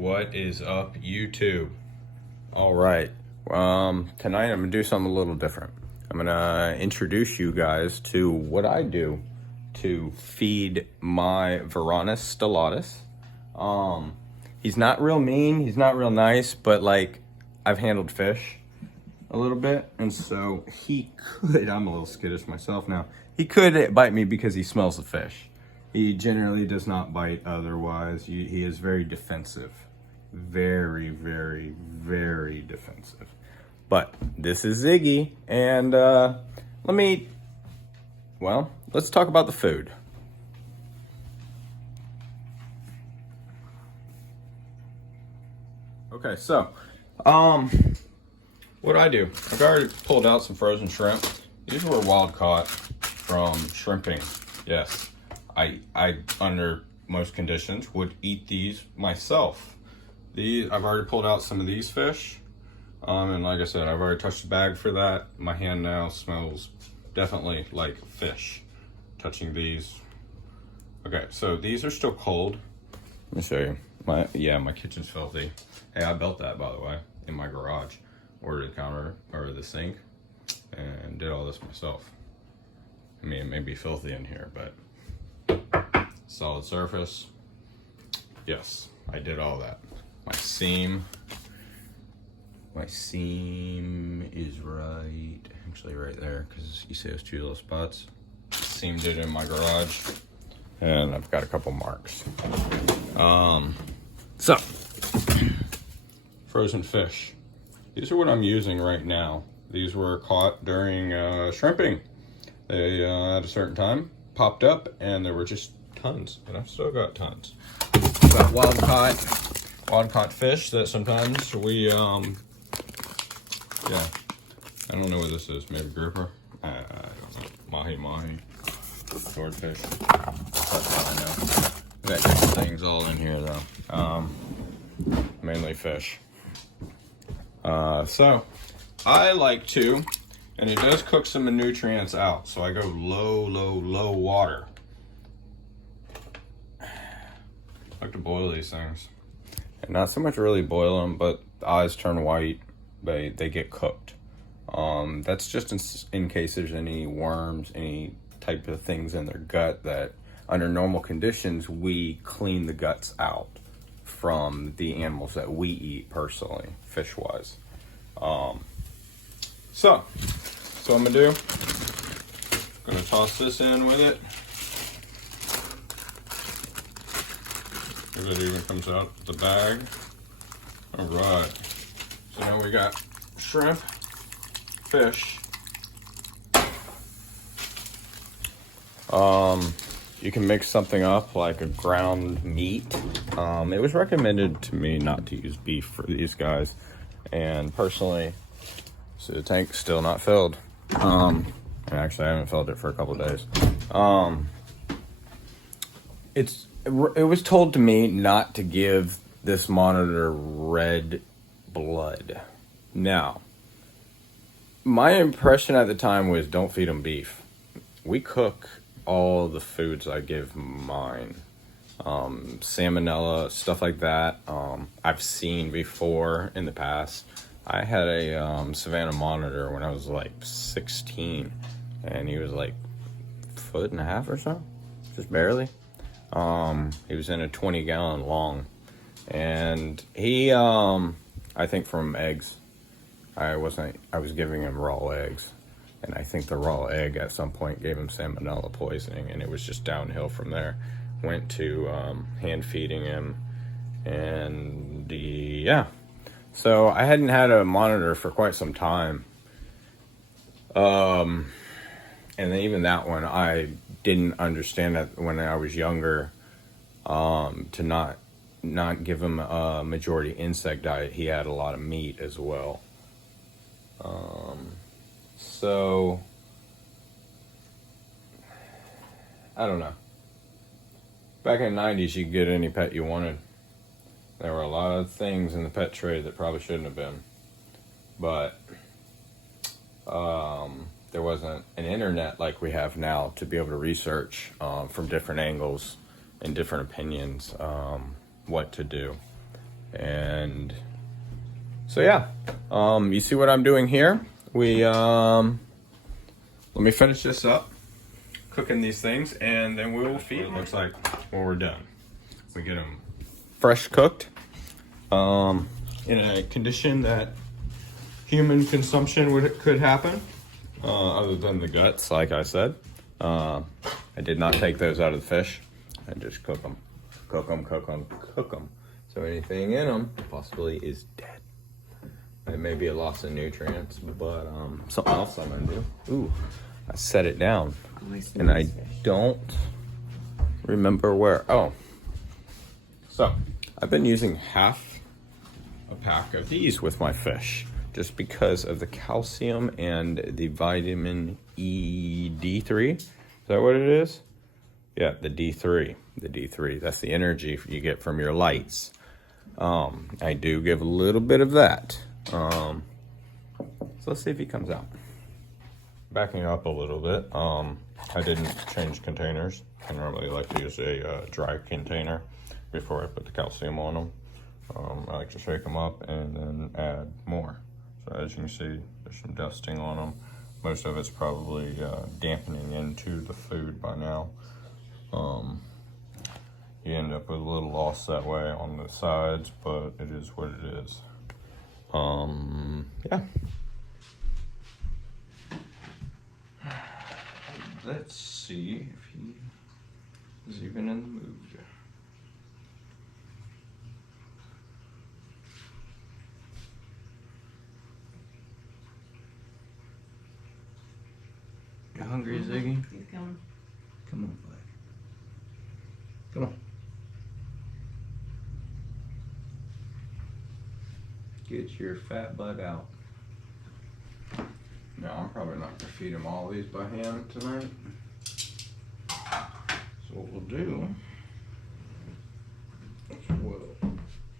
What is up, YouTube? All right. Tonight I'm gonna do something a little different. I'm gonna introduce you guys to what I do to feed my Barrina stellatus. He's not real mean. He's not real nice, but like I've handled fish a little bit, and so he could. I'm a little skittish myself now. He could bite me because he smells the fish. He generally does not bite otherwise. He is very defensive. Very, very, very defensive. But this is Ziggy, and let's talk about the food. Okay, so, what I do, I've already pulled out some frozen shrimp. These were wild caught from shrimping. Yes, I under most conditions would eat these myself. I've already pulled out some of these fish. And like I said, I've already touched the bag for that. My hand now smells definitely like fish touching these. Okay, so these are still cold. Let me show you. My kitchen's filthy. Hey, I built that, by the way, in my garage. Ordered the counter or the sink and did all this myself. I mean, it may be filthy in here, but solid surface. Yes, I did all that. My seam is actually right there, because you see those two little spots. Seamed it in my garage, and I've got a couple marks. So, frozen fish. These are what I'm using right now. These were caught during shrimping. They, at a certain time, popped up, and there were just tons, and I've still got tons. Got wild caught fish that sometimes we, yeah, I don't know what this is, maybe grouper? I don't know, mahi, swordfish, that's all I know. Got different things all in here though, mainly fish. So, I like to, and it does cook some of the nutrients out, so I go low water. I like to boil these things. And not so much really boil them, but the eyes turn white. They get cooked. That's just in case there's any worms, any type of things in their gut that under normal conditions, we clean the guts out from the animals that we eat personally, fish-wise. So what I'm gonna do, I'm gonna toss this in with it. If it even comes out the bag. All right. So now we got shrimp, fish. You can mix something up like a ground meat. It was recommended to me not to use beef for these guys, and personally, so the tank's still not filled. And actually, I haven't filled it for a couple of days. It was told to me not to give this monitor red blood. Now, my impression at the time was don't feed them beef. We cook all the foods I give mine. Salmonella, stuff like that. I've seen before in the past. I had a Savannah monitor when I was like 16, and he was like 1.5 feet or so, just barely. He was in a 20-gallon long, and he, I think from eggs, I was giving him raw eggs, and I think the raw egg at some point gave him salmonella poisoning, and it was just downhill from there. Went to, hand feeding him, and yeah. So I hadn't had a monitor for quite some time. And then even that one, I didn't understand that when I was younger, to not give him a majority insect diet. He had a lot of meat as well. So I don't know. Back in the 90s, you could get any pet you wanted. There were a lot of things in the pet trade that probably shouldn't have been. But there wasn't an internet like we have now to be able to research from different angles and different opinions what to do. And so yeah, you see what I'm doing here? Let me finish this up, cooking these things, and then we will feed them. Looks like when we're done, we get them fresh cooked, in a condition that human consumption could happen, other than the guts, like I said. I did not take those out of the fish. I just cook them, cook them, cook them, cook them. So anything in them possibly is dead. It may be a loss of nutrients, but something else I'm gonna do. Ooh, I set it down, and I don't remember where. Oh, so I've been using half a pack of these with my fish, just because of the calcium and the vitamin E D3. Is that what it is? Yeah, the D3. The D3. That's the energy you get from your lights. I do give a little bit of that. So let's see if he comes out. Backing up a little bit. I didn't change containers. I normally like to use a dry container before I put the calcium on them. I like to shake them up and then add more. So as you can see, there's some dusting on them. Most of it's probably dampening into the food by now. You end up with a little loss that way on the sides, but it is what it is. Yeah. Let's see if he is even in the mood. You hungry, Ziggy? He's coming. Come on, bud. Come on. Get your fat butt out. No, I'm probably not gonna feed him all these by hand tonight. So what we'll do is we'll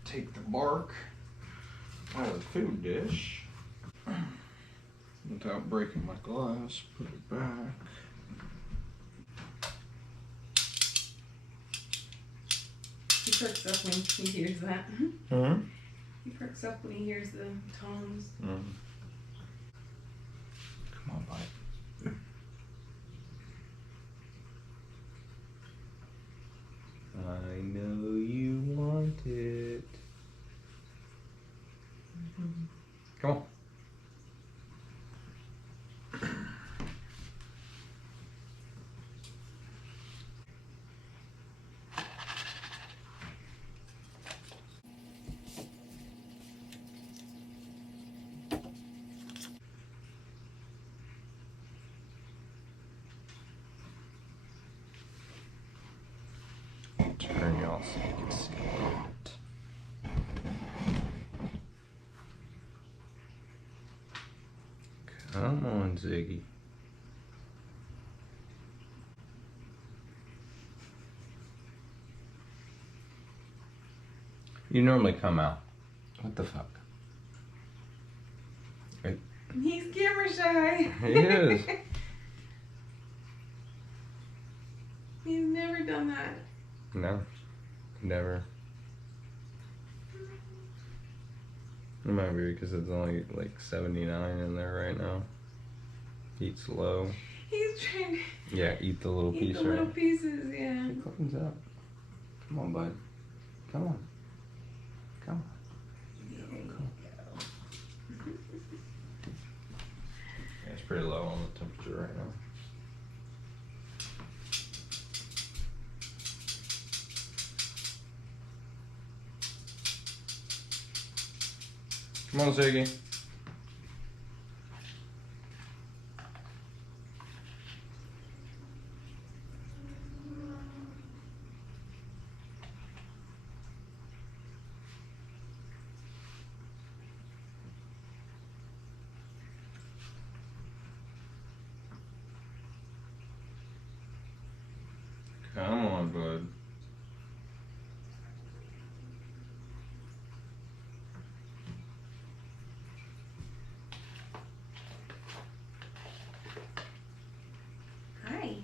take the bark out of the food dish without breaking my glass, put it back. He perks up when he hears that. Mm-hmm. He perks up when he hears the tones. Mm-hmm. Come on, bud. I know you want it. Mm-hmm. Come on. Turn y'all so you can see it. Come on, Ziggy. You normally come out. What the fuck? He's camera shy. He is. He's never done that. No, never. It might be because it's only like 79 in there right now. Eats low. He's trying to Yeah, eat the little eat piece, the right? little pieces, yeah. It cleans up. Come on, bud. Come on. Come on. Yeah, it's pretty low on the temperature right now. Come on, Ziggy. Come on, bud. Hi.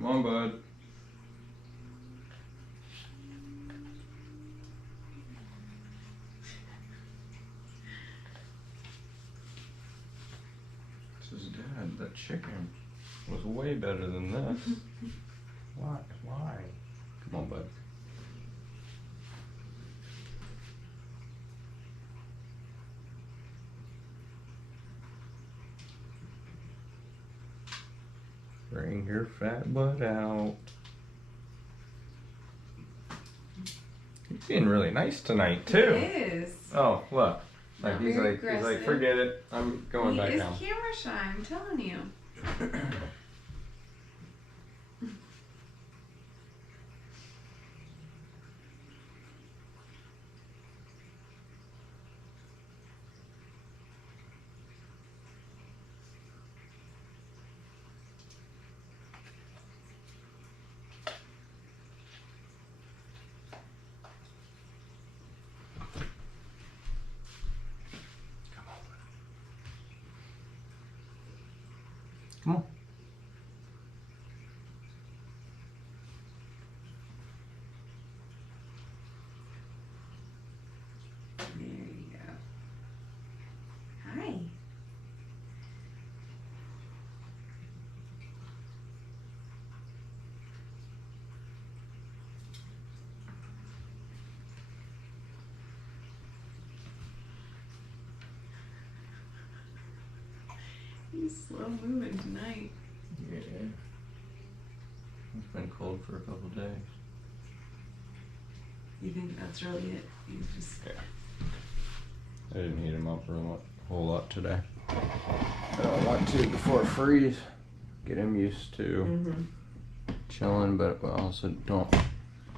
Come on, bud. This is Dad. That chicken was way better than this. Why? Why? Come on, bud. Bring your fat butt out. He's being really nice tonight too. It is. Oh, look. Like Not he's very like aggressive. forget it. I'm going back He is down. camera shy, I'm telling you. Come on. There you go. Hi. He's slow moving tonight. Yeah. It's been cold for a couple days. You think that's really it? You just Yeah. I didn't heat him up a whole lot today. I want to before it freeze. Get him used to chilling, but I also don't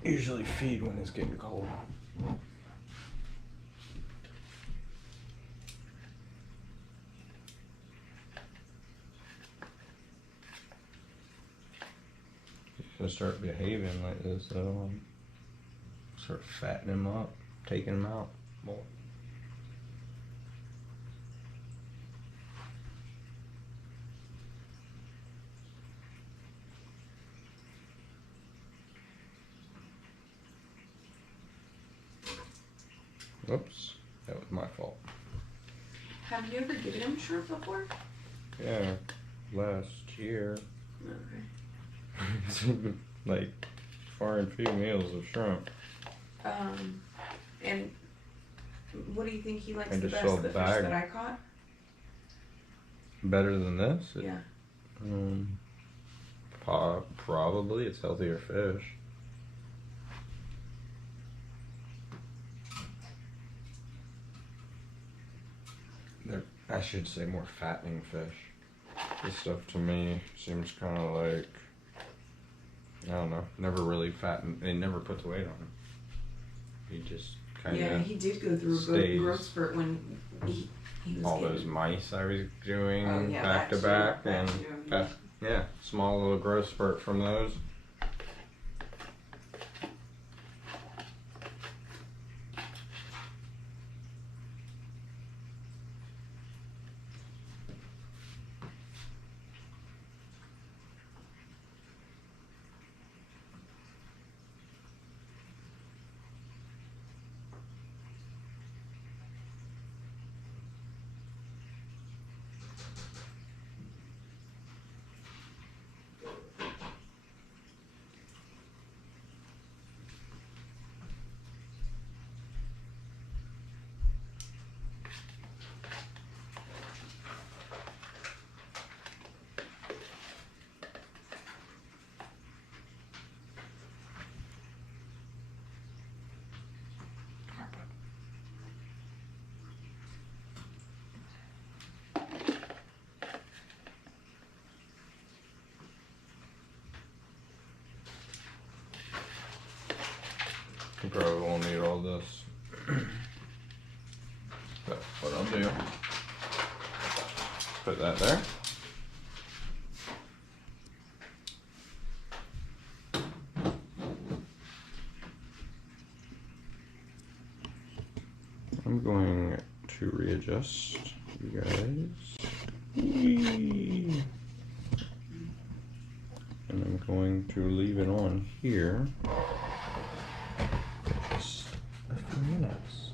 usually feed when it's getting cold. He's gonna start behaving like this though. Start fattening him up, taking him out more. Whoops, that was my fault. Have you ever given him shrimp before? Yeah, last year. Okay. Like far and few meals of shrimp. And what do you think he likes I the just best? saw The the fish bag. that I caught? Better than this? Yeah. Probably it's healthier fish. I should say more fattening fish. This stuff to me seems kind of like, I don't know, never really fattened. It never puts weight on him. He just kind of Yeah, he did go through a stays. growth spurt when he was all getting those mice I was doing Oh, yeah, back to that too, back, that and too. yeah, small little growth spurt from those. You probably won't need all this. But what I'll do, put that there. I'm going to readjust you guys. Whee! And I'm going to leave it on here Just a few minutes.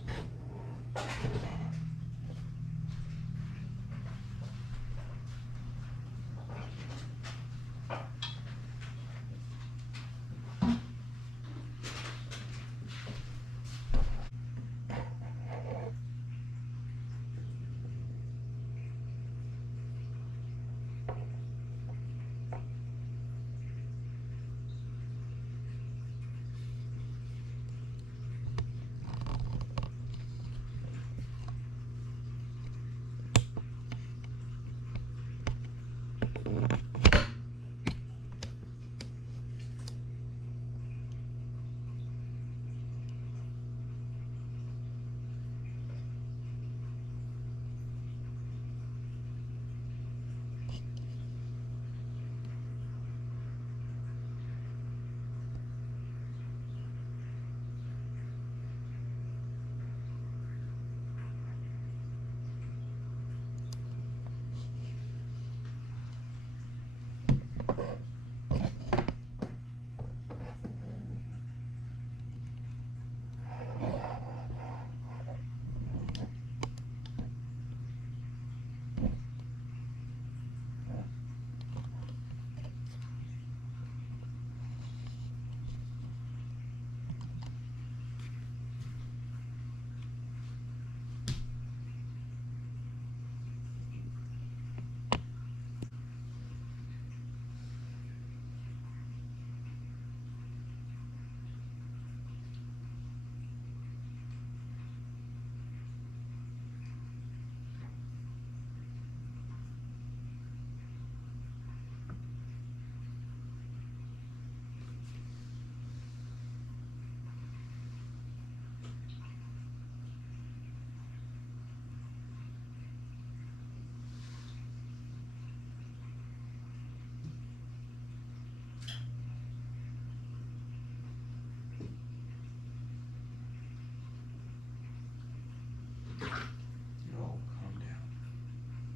No, calm down.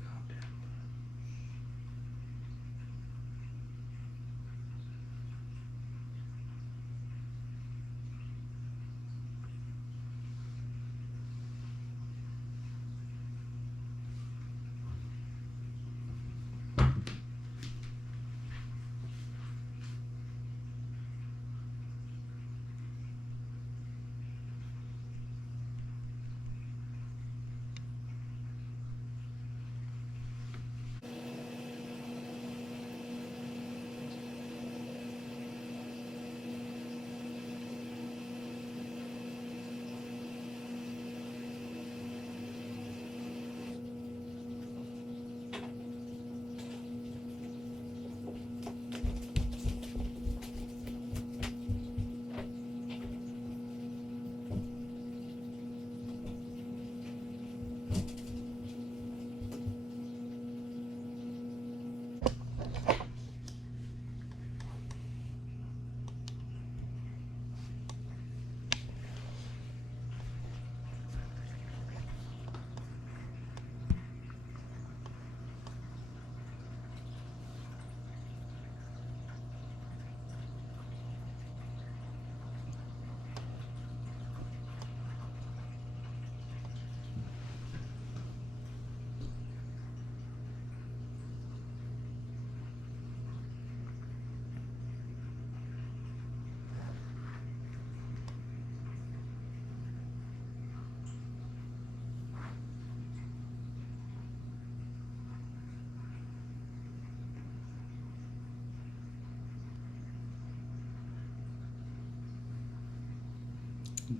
Calm down.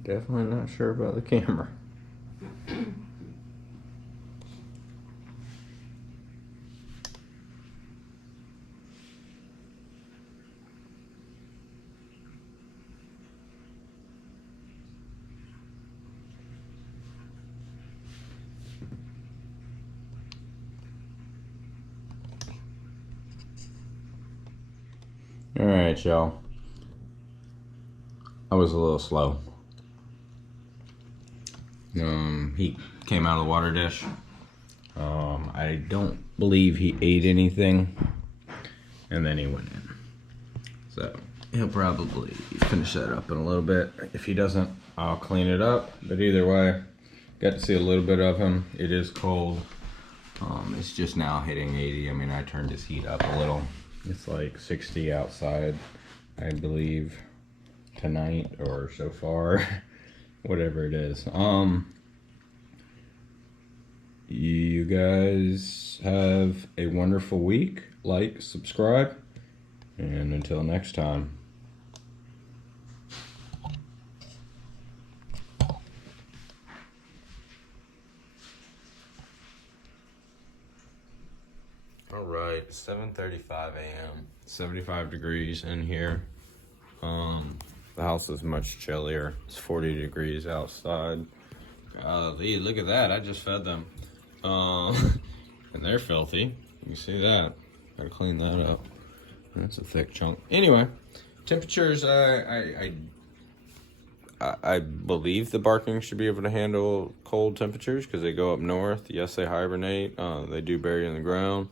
Definitely not sure about the camera. All right, y'all. I was a little slow. He came out of the water dish. I don't believe he ate anything, and then he went in. So he'll probably finish that up in a little bit. If he doesn't, I'll clean it up. But either way, got to see a little bit of him. It is cold. It's just now hitting 80. I mean, I turned his heat up a little. It's like 60 outside, I believe, tonight or so far. Whatever it is. You guys have a wonderful week. Like, subscribe, and until next time. All right, 7:35 a.m. 75 degrees in here. The house is much chillier. It's 40 degrees outside. Golly, look at that. I just fed them. And they're filthy. You can see that. Gotta clean that up. That's a thick chunk. Anyway, temperatures, I believe the barking should be able to handle cold temperatures because they go up north. Yes, they hibernate. They do bury in the ground.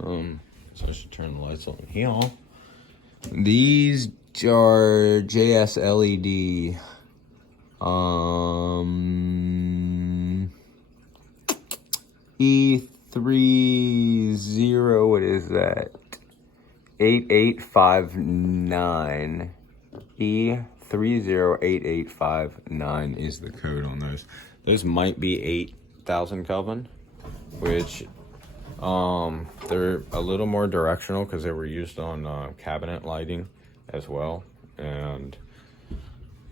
So I should turn the lights on here. These are JS LED. E30, what is that? 8859. E308859 is the code on those. Those might be 8,000 Kelvin, which they're a little more directional because they were used on cabinet lighting as well. And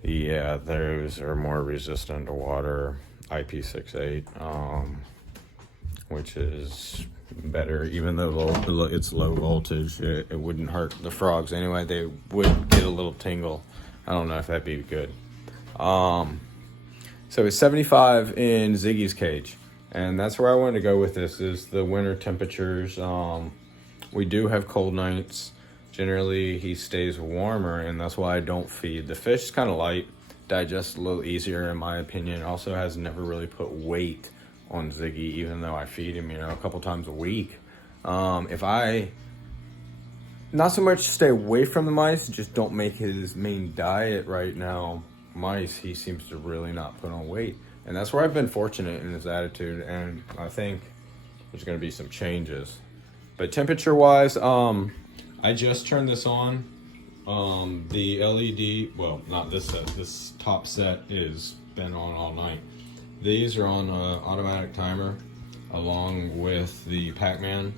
yeah, those are more resistant to water. IP68, which is better, even though it's low voltage. It wouldn't hurt the frogs anyway. They would get a little tingle. I don't know if that'd be good. So it's 75 in Ziggy's cage, and that's where I wanted to go with this, is the winter temperatures. We do have cold nights. Generally, he stays warmer, and that's why I don't feed. The fish is kind of light, digests a little easier in my opinion. Also has never really put weight on Ziggy, even though I feed him, a couple times a week. If I not so much stay away from the mice, just don't make his main diet right now mice, he seems to really not put on weight. And that's where I've been fortunate in his attitude, and I think there's going to be some changes. But temperature wise, I just turned this on. The LED, well, not this set, this top set is been on all night. These are on automatic timer along with the Pac-Man.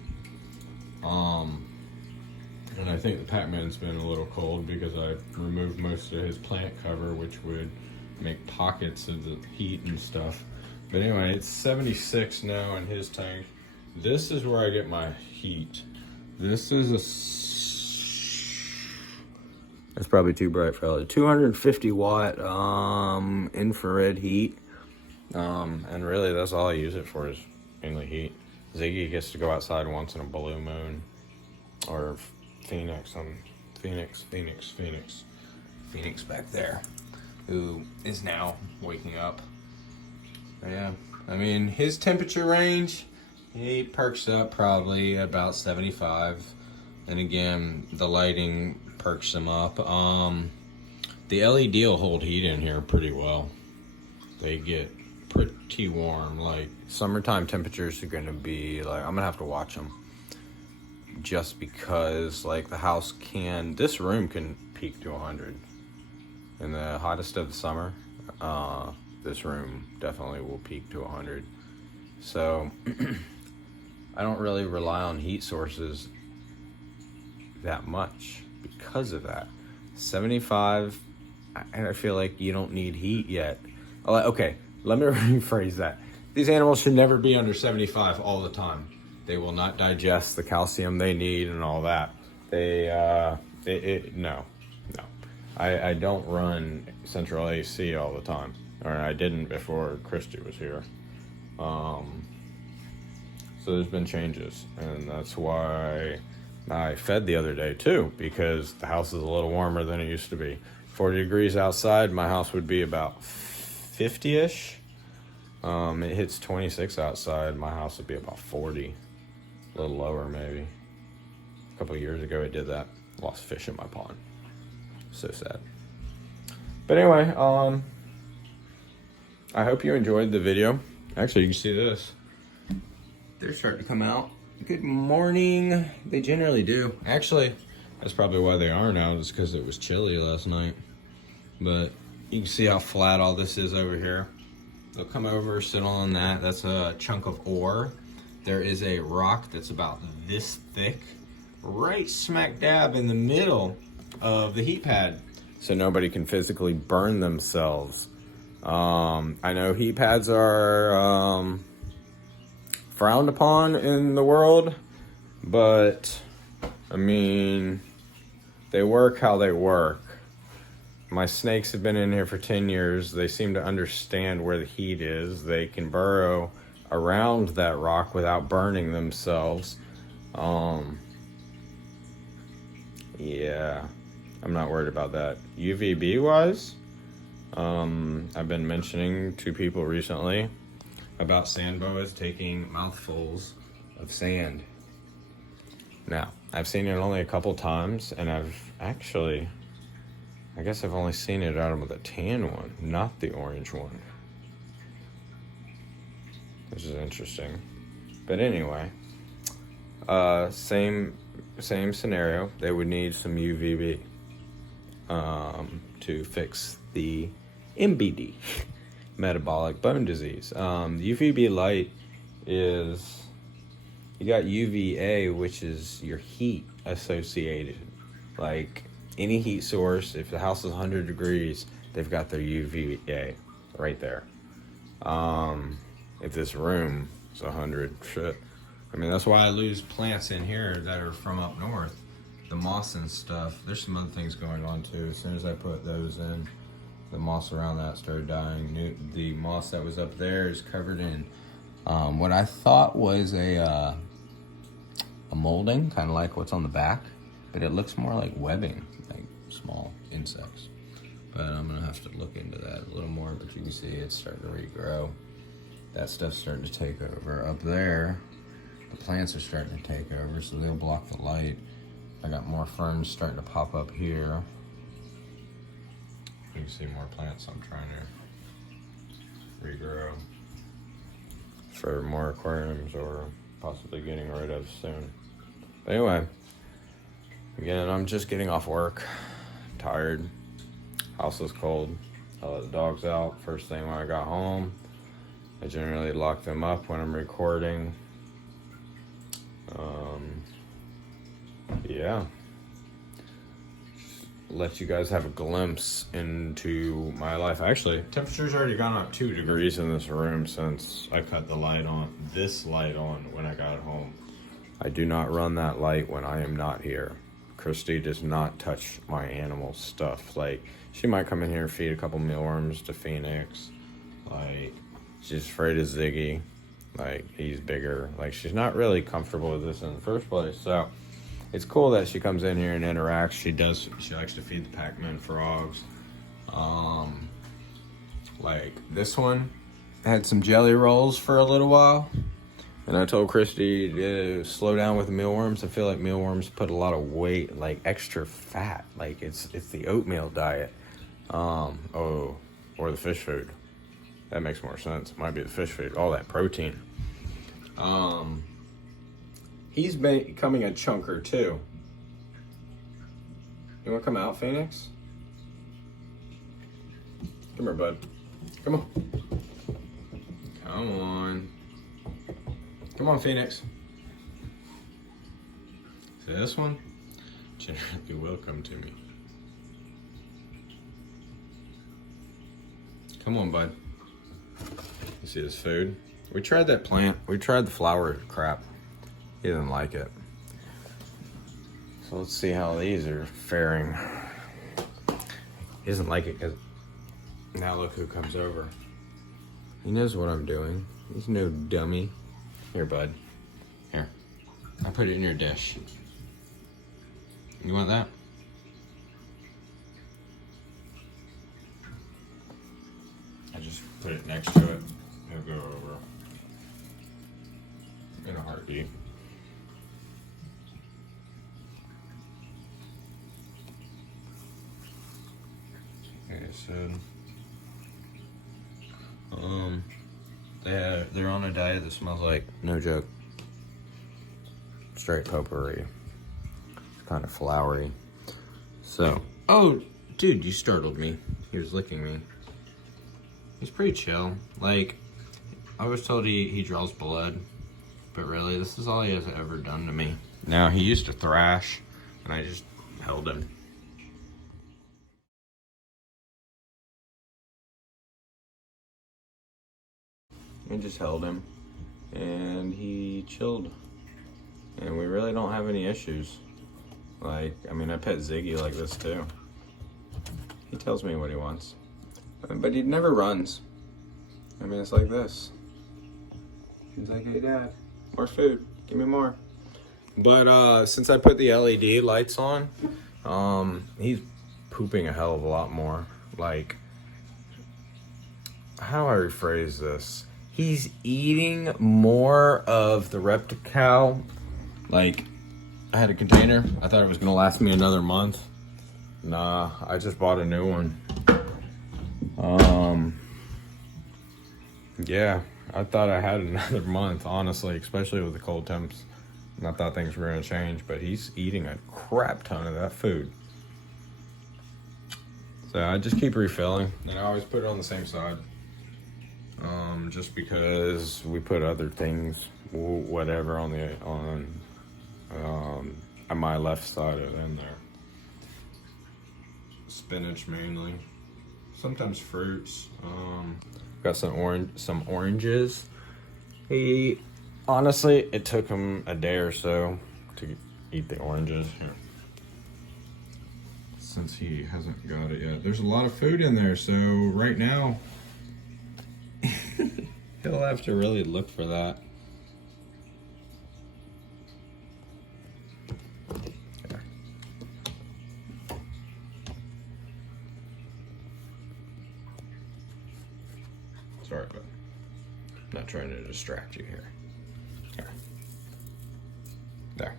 And I think the Pac-Man's been a little cold because I removed most of his plant cover, which would make pockets of the heat and stuff. But anyway, it's 76 now in his tank. This is where I get my heat. This is that's probably too bright for LED. 250 watt infrared heat. And really that's all I use it for, is mainly heat. Ziggy gets to go outside once in a blue moon, or Phoenix back there, who is now waking up. But yeah, I mean, his temperature range, he perks up probably about 75. And again, the lighting perks him up. The LED will hold heat in here pretty well. They get pretty warm. Like summertime temperatures are gonna be like, I'm gonna have to watch them, just because like the house can, this room can peak to 100 in the hottest of the summer. This room definitely will peak to 100. So I don't really rely on heat sources that much because of that. 75, I feel like you don't need heat yet. Okay, let me rephrase that. These animals should never be under 75 all the time. They will not digest the calcium they need and all that. No. I don't run central AC all the time. Or I didn't before Christy was here. So there's been changes, and that's why I fed the other day too, because the house is a little warmer than it used to be. 40 degrees outside, my house would be about 50-ish. It hits 26 outside, my house would be about 40. A little lower maybe. A couple of years ago it did that. lost fish in my pond. So sad. But anyway, I hope you enjoyed the video. Actually, you can see this. They're starting to come out. Good morning. They generally do. Actually, that's probably why they are now, just because it was chilly last night. But you can see how flat all this is over here. They'll come over, sit on that. That's a chunk of ore. There is a rock that's about this thick, right smack dab in the middle of the heat pad, so nobody can physically burn themselves. I know heat pads are frowned upon in the world, but I mean, they work how they work. My snakes have been in here for 10 years. They seem to understand where the heat is. They can burrow around that rock without burning themselves. Yeah, I'm not worried about that. UVB wise, I've been mentioning to people recently about sand boas taking mouthfuls of sand. Now, I've seen it only a couple times, and I guess I've only seen it out of the tan one, not the orange one. Which is interesting. But anyway, same scenario. They would need some UVB to fix the MBD, metabolic bone disease. UVB light is, you got UVA, which is your heat associated. Like any heat source, if the house is 100 degrees, they've got their UVA right there. If this room is 100, shit. I mean, that's why I lose plants in here that are from up north. The moss and stuff. There's some other things going on too. As soon as I put those in, the moss around that started dying. The moss that was up there is covered in what I thought was a molding, kind of like what's on the back, but it looks more like webbing, like small insects. But I'm gonna have to look into that a little more. But you can see it's starting to regrow. That stuff's starting to take over. Up there, the plants are starting to take over, so they'll block the light. I got more ferns starting to pop up here. You can see more plants I'm trying to regrow for more aquariums or possibly getting rid of soon. But anyway, again, I'm just getting off work, tired. House is cold. I let the dogs out first thing when I got home. I generally lock them up when I'm recording. Yeah. Just let you guys have a glimpse into my life. Actually, temperature's already gone up 2 degrees in this room since I cut the light on, this light on when I got home. I do not run that light when I am not here. Christy does not touch my animal stuff. Like, she might come in here and feed a couple mealworms to Phoenix. Like, she's afraid of Ziggy. Like, he's bigger. Like, she's not really comfortable with this in the first place. So, it's cool that she comes in here and interacts. She likes to feed the Pac-Man frogs. Like, this one had some jelly rolls for a little while. And I told Christy to slow down with the mealworms. I feel like mealworms put a lot of weight, like extra fat. Like, it's the oatmeal diet. Or the fish food. That makes more sense. It might be the fish food, all that protein. He's becoming a chunker too. You wanna come out, Phoenix? Come here, bud. Come on. Come on. Come on, Phoenix. See this one? Generally will come to me. Come on, bud. You see this food? We tried that plant. We tried the flower crap. He didn't like it. So let's see how these are faring. He doesn't like it because now look who comes over. He knows what I'm doing. He's no dummy. Here, bud. Here. I put it in your dish. You want that? I just put it next to it. It'll go over in a heartbeat. Like I said, they're on a diet that smells like, no joke, straight potpourri. It's kind of flowery. So, oh, dude, you startled me. He was licking me. He's pretty chill. Like, I was told he draws blood, but really, this is all he has ever done to me. Now, he used to thrash, and I just held him. I just held him, and he chilled. And we really don't have any issues. Like, I mean, I pet Ziggy like this too. He tells me what he wants. But he never runs. I mean, it's like this. He's like, hey dad, more food, give me more. But since I put the LED lights on, he's pooping a hell of a lot more. Like, how do I rephrase this? He's eating more of the Reptical. Like, I had a container. I thought it was gonna last me another month. Nah, I just bought a new one. Yeah, I thought I had another month, honestly, especially with the cold temps. And I thought things were gonna change, but he's eating a crap ton of that food. So I just keep refilling, and I always put it on the same side. Just because we put other things, whatever, on my left side of it in there. Spinach mainly, sometimes fruits. Got some oranges. Honestly, it took him a day or so to eat the oranges here, since he hasn't got it yet. There's a lot of food in there, so right now he'll have to really look for that. Sorry, but I'm not trying to distract you here. Here. There.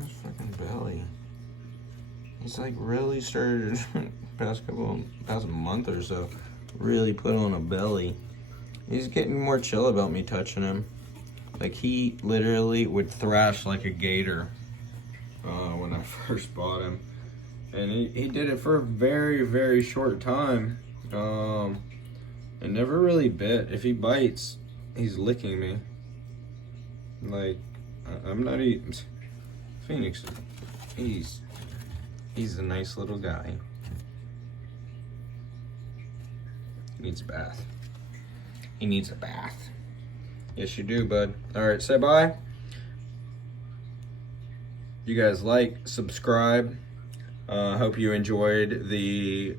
His fucking belly. He's like really started past month or so, really put on a belly. He's getting more chill about me touching him. Like, he literally would thrash like a gator when I first bought him. And he did it for a very, very short time. And never really bit. If he bites, he's licking me. Like, I'm not eating. Phoenix, he's a nice little guy. He needs a bath. He needs a bath. Yes, you do, bud. All right, say bye. You guys like, subscribe. Hope you enjoyed the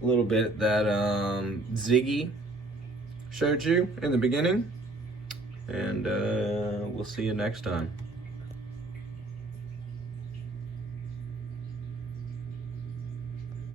little bit that Ziggy showed you in the beginning. And we'll see you next time.